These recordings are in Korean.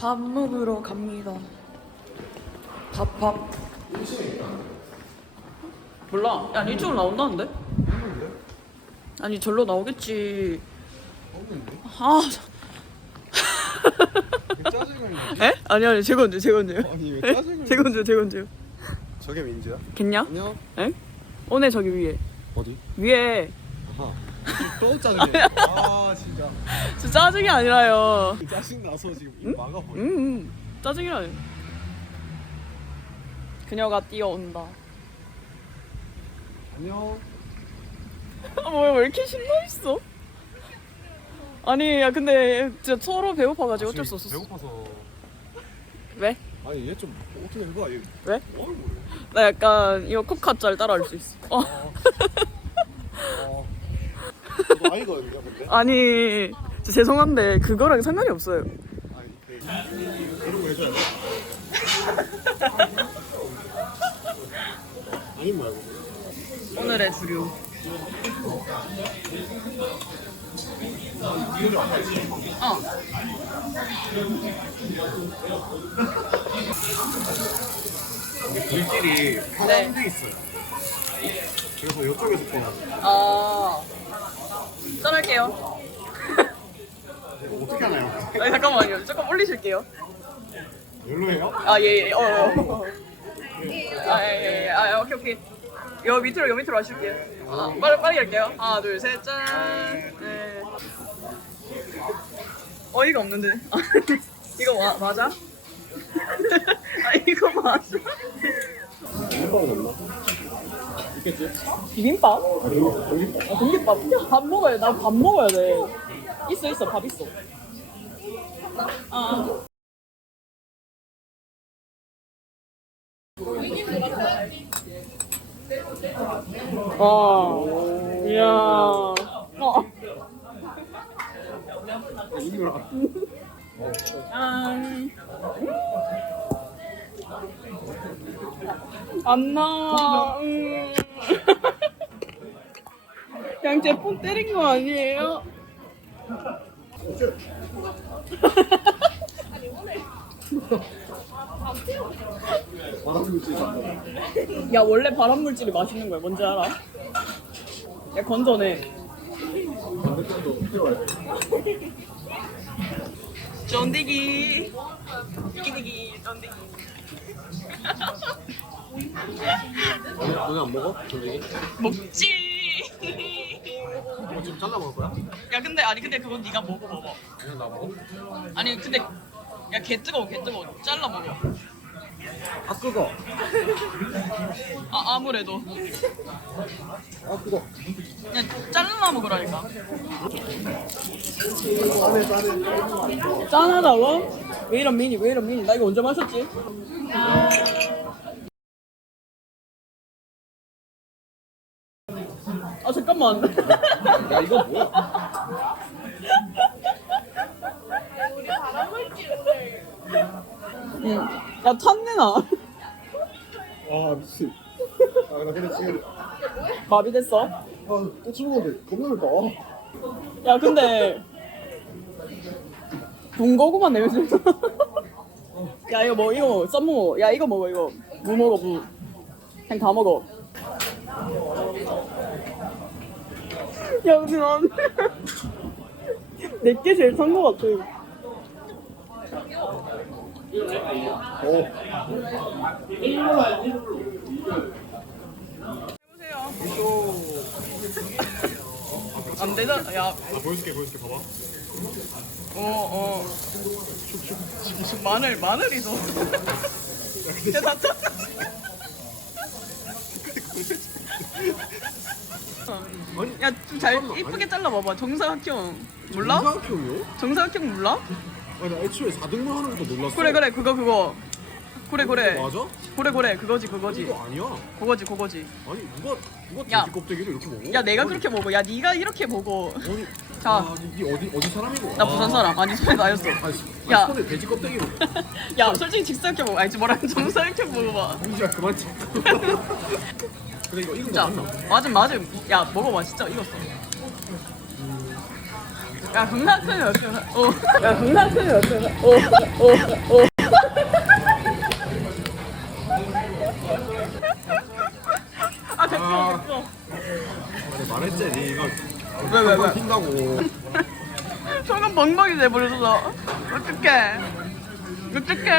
밥 먹으러 갑니다. 밥, 밥. 몰라. 야, 이쪽으로 나온다는데? 아니, 절로 나오겠지. 아, 짜증을 에? 아니, 아니, 제건주, 제건주. 아니 왜 짜증을 제건주, 제건주. 저게 민지야? 겠냐? 안녕 에? 오네, 저기 위에. 어디? 위에. 아하 또 짜증내 아 진짜 저 짜증이 아니라요. 짜증 나서 지금 응? 막아버려 음, 음. 짜증이라요. 그녀가 뛰어온다. 안녕 아, 뭐야, 왜 이렇게 신나 있어? 아니, 야, 근데 진짜 서로 배고파가지고 어쩔 수 없었어. 배고파서 왜? 아니 얘 좀 어떻게 해봐 얘 왜? 얼굴 나 약간 이거 코카짤 따라할 수 있어. 어. 어 근데 아니, 진짜 죄송한데 그거랑 상관이 없어요. 아니 그 이런 거 해줘야 돼 아니 말고 오늘의 주류. 어. 불길이 편한 데 있어요 그래서 이쪽에서 또 아. 짠할게요. 어떻게 하나요? 아니, 잠깐만요. 조금 올리실게요. 열로 해요? 아, 예, 예. 어, 어. 아, 예, 예, 예. 아, 오케이, 오케이. 요 밑으로, 요 밑으로 하실게요. 아, 빨리, 빨리 할게요. 하나, 둘, 셋, 짠. 네. 어이가 없는데. 이거 마, 맞아? 아, 이거 맞아? 있겠지? 비빔밥? 아 아, 공깃밥. 야, 밥 먹어야 돼. 나밥 먹어야 돼. 있어, 있어. 밥 있어. 아. 와. 이야. 어. 짠. 안 나. 음. 그냥 제폰 때린 거 아니에요? 바람물질 야 원래 발암 물질이 맛있는 거야. 뭔지 알아? 야 건전해. 반대편도 쫀디기. 끼기기 쫀디기. 너네 안 먹어? 솔직히? 먹지. 어, 지금 잘라 먹을 거야? 야 근데 아니 근데 그건 네가 먹어 먹어. 그냥 나 먹어? 아니 근데 야 개 뜨거워 개 뜨거워 잘라 먹어. 아 뜨거 아 아무래도 아 뜨거 그냥 잘라 먹으라니까. 짠해 짠해 짠하다고? 왜 이런 미니 왜 이런 미니 나 이거 언제 마셨지? 잠깐만. 야 이거 뭐야? 응. 야 탄내나 아 미친. 아나 근데 지금 마비 됐어? 아또 죽었는데 겁나 맵다 야 근데 군고구마 냄새 야 이거 뭐 이거 먹어 썸무 먹어 야 이거 먹어 이거. 무 먹어 무. 그냥 다 먹어 야 근데 난 내게 제일 탄거 같아. 오 해보세요 안 되잖아. 야. 아 보여줄게 보여줄게. 봐봐. 어, 어. 마늘, 마늘이죠. 야, 나 짜. 야, 좀잘 이쁘게 잘라 봐봐. 정사각형 몰라? 정상형이요? 정사각형 몰라? 아니 나 애초에 4등분 하는 것도 놀랐어 그래, 그래, 그거, 그거. 그래, 그래. 맞아? 그래, 그래, 그거지, 그거지. 이거 아니야 그거지, 그거지. 아니 누가 누가 야. 돼지 껍데기를 이렇게 먹어? 야, 내가 아니, 그렇게 먹어. 야, 네가 이렇게 먹어. 아니 자. 아, 니, 니 어디 어디 사람이고? 나 부산 사람. 아니, 손에 나였어. 아니, 야. 야 손에 돼지 껍데기로 야, 솔직히 직사각형 먹어. 아니, 뭐라 정사각형 먹어봐. 민지야 그만 쳐 근데 이거 익은 거 진짜. 맞나? 맞음, 맞음. 야, 먹어봐. 진짜 익었어. 야 크네 어떻게 어. 야 크네 어떻게 어. 어. 어. 아 됐어 됐어 내가 말했지 니 이거 왜, 왜, 왜? 핀다고 손은 벙벙이 돼버렸어 어떡해 어떡해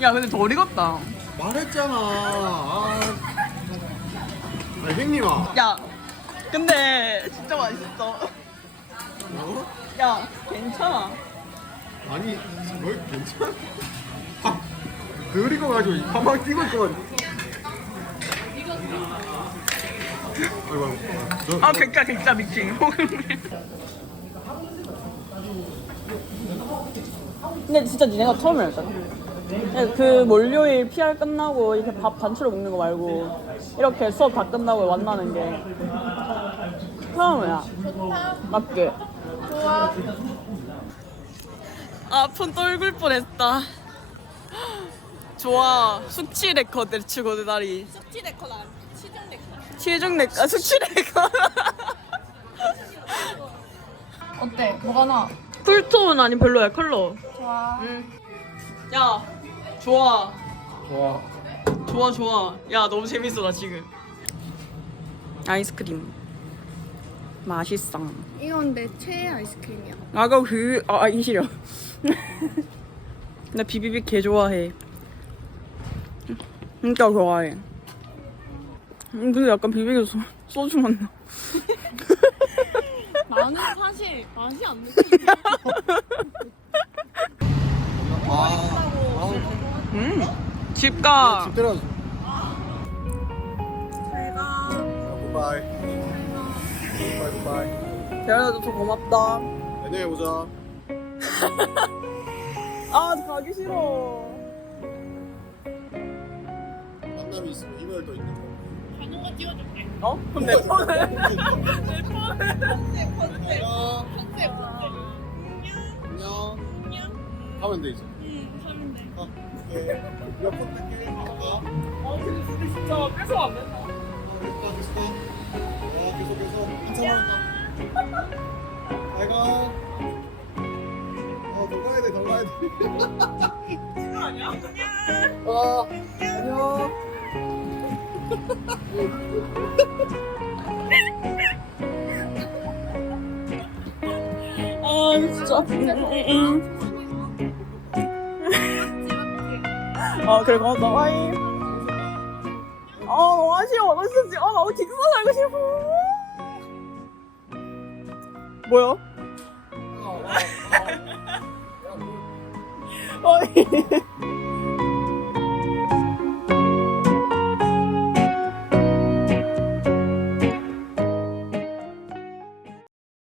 야 근데 덜 익었다 말했잖아. 아 아니 형님아. 야 근데 진짜 맛있어. 어? 야 괜찮아. 아니 뭘 괜찮아? 아, 덜 익어가지고 이 가방 끼고 있구만 아이고 아이고 너, 아 진짜 진짜 미팅. 근데 진짜 니네가 처음이었잖아 그 월요일 PR 끝나고 이렇게 밥 단체로 먹는 거 말고 이렇게 수업 다 끝나고 만나는 게 처음이야. 맞게. 좋아. 아폰 떨굴 뻔했다. 좋아. 숙취 레코드 치고 내 다리. 숙취 데코는 아니고 치중 데코. 시중 레코 아, 숙취 레코드. 어때? 뭐가 나? 쿨톤 아니 별로야 컬러. 좋아. 야 좋아. 좋아. 좋아 좋아. 야 너무 재밌어 나 지금. 아이스크림. 맛있어. 이건 내 최애 아이스크림이야. 아까 그 아, 이 싫어. 나 비비빅 개 좋아해. 진짜 좋아해. 음, 근데 약간 비비빅에서 소- 소주 맛나. 나는 사실 맛이 안 느껴. 아 음 집가. 집 때려줘 굿바이 굿바이 굿바이 데려다줘서 고맙다. 안녕히 보자. 아 가기 싫어. 만남이 있으면 이메일 도 있는 거. 어? 그럼 내 폰을 안녕. 가면 돼 이제 응, 사면 돼. 어오 케이 몇번 뜰게 어아 근데 진짜 뺏어 안 된다 됐다 됐어. 어 계속 계속. 한참 잘가. 어 더 가야 돼 더 가야 돼. 아니야? 어, 안녕. 아 진짜 아 그래 고맙다 와이 아 너무 아쉬워 나 진짜 아 나도 직선 살고 싶어. 뭐야? 아니